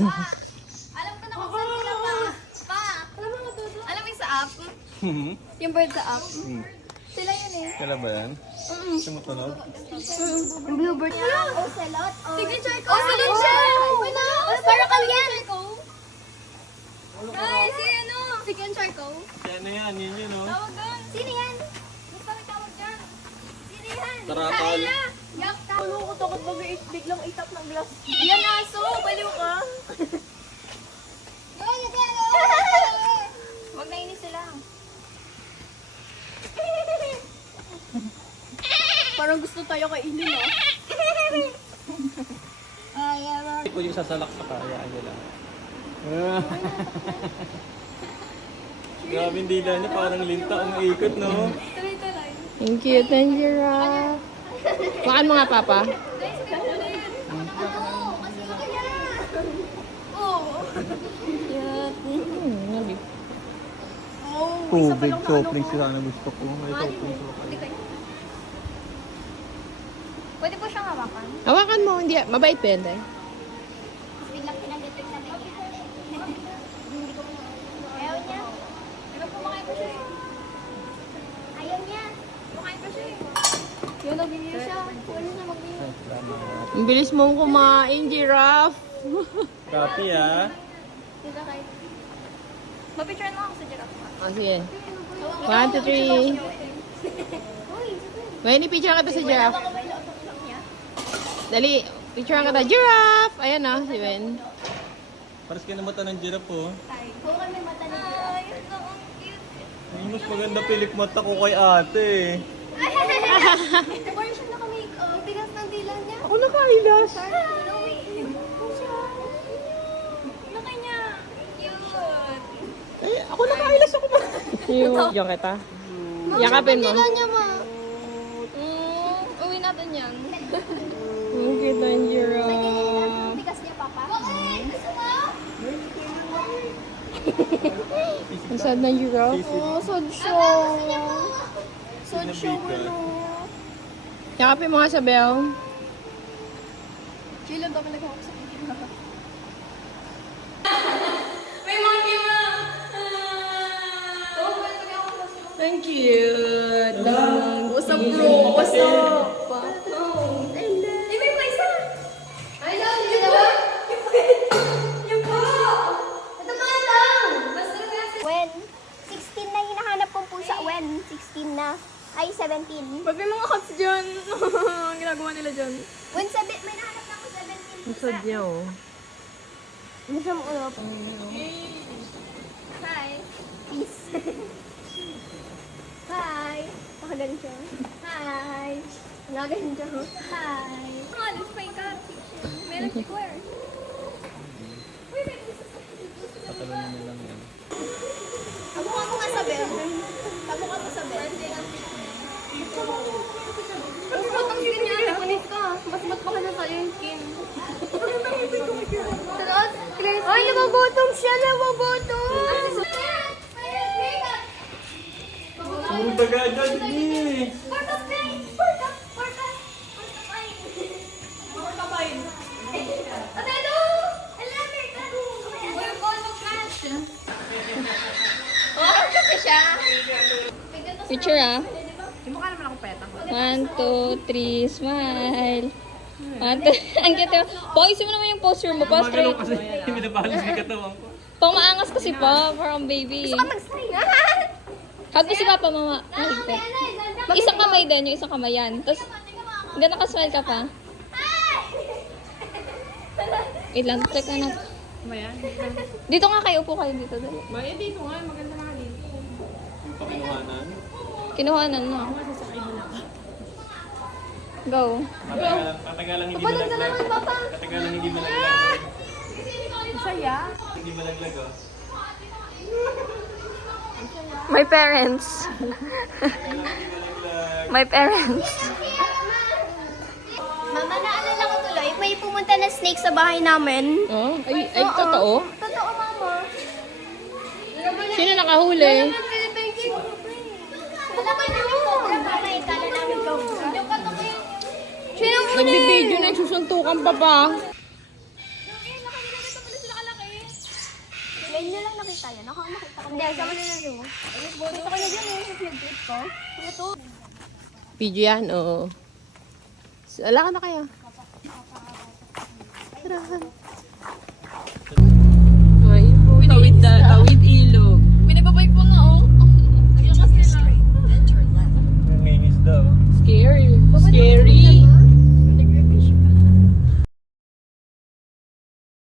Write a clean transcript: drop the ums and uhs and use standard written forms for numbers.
Alam ko na kung saan sila pa. Pa! Alam mo yung sa app? Yung bird sa app? Sila yun eh. Kala ba yan? Tumutunog? Yung bluebird. Ocelot. Signature ko. Ocelot siya! Wala! Paracal yan! Ay, si ano? Signature ko. Yan na yan, yun yun, oh. Tawag doon. Sino yan? Gusto may tawag dyan. Sino yan? Tarakal. Yak, tulungan ko to kung biglang itap ng glass. Yan aso, baliw ka. Huwag nainis sila. Parang gusto tayo kainin, no? Hindi ko yung sasalak sa kaya, ano lang. Grabe yung dila niya, parang linta umaikot, no? Tuloy-tuloy. Thank you, Tanjira. Makan mo nga, Papa. Tubig, soft drinks sila na gusto ko. May soft drinks ako. Pwede po siyang hawakan. Hawakan mo, hindi. Mabait pa yan, Tay. Biglang pinag-detect na may ayaw niya. Diba kumakain pa siya eh? Ayaw niya. Kumakain pa siya eh. Yung nabili siya. Pwede siya magbili. Ang bilis mong kumain, Giraffe. Copy, ah. Dito kayo. Mapicture mo ako sa giraffe. Sige. 1, 2, 3. May picture ka to sa Giraffe. Dali, picture ka to. Giraffe! Ayan na, si Ben. Paras kayo na mata ng giraffe, oh. Kung kami mata ni giraffe. Ay, ang cute. Ay, mas maganda pilik mata ko kay ate. Parang siya naka-makeup. Tigas ng dila niya. Ako nakailas. Laki niya. Cute. Ay, ako nakailas ako ba? Yung kita. Yakapin mo. Dila niya, ma. Uwi natin yan. Ang cute ng Giraffe. Tigas niya, papa. Ang sad ng Giraffe. Oh, sad siya. Sad siya, ano. Yakapin mo nga sa Belle. Chill lang daw talaga ako sa kanya. Thank you. What's up, bro? What's up? Ay, may pa isa. I love you. Yung po. Ito pa lang. Basta nga si... When? 16 na hinahanap kong pusa. When? 16 na. Ay, 17. Pag may mga cups dyan, ang ginagawa nila dyan. When may nahanap na ako 17 Ang sad niya, oh. Ano siya mo ulap? Hi. Peace. Hi. Pakagaling siya. Hi. Nagaling siya. Hi. Oh, let's play car. Meron si Claire. Uy, may Patalunin mo lang yan. Kamukha mo nga sa bed. Kamukha mo sa bed. Mas matang skin niya. Nakunis ka. Mas matbaka na sa'yo yung skin. Sarot? Ay, nababotong siya. Nababotong. Puro daga dyan, sige. Picture, ah. 1, 2, 3, smile. 1, 2, ang cute. Poise mo naman yung posture mo, pa straight. Kasi hindi napahalos yung katawan ko. Pang maangas kasi pa, parang baby. Hug mo si Papa, mama. Mahigpit. Isang kamay din, yung isang kamay yan. Tapos, hindi nakasmile ka pa. Wait lang, check na natin. Dito nga kayo, upo kayo dito. Dali. Pakinuhanan. Kinuhanan na. Go. Katagalang hindi malaglag. Katagalang hindi malaglag. Saya. Hindi malaglag, oh. My parents. My parents. Mama, naalala ko tuloy, may pumunta na snake sa bahay namin. Oh, ay, totoo? Totoo, mama. Sino nakahuli? Sino Nagbibideo na, susuntukan pa pa. Ngayon nyo lang nakita yan. Ako nakita ko. Hindi, sama nila mo. Gusto ko na dyan yung sa vlog trip ko. Ano to? Video yan, oo. So, ala ka na kaya? Tarahan. Ay, tawid ilog. May nagbabayik po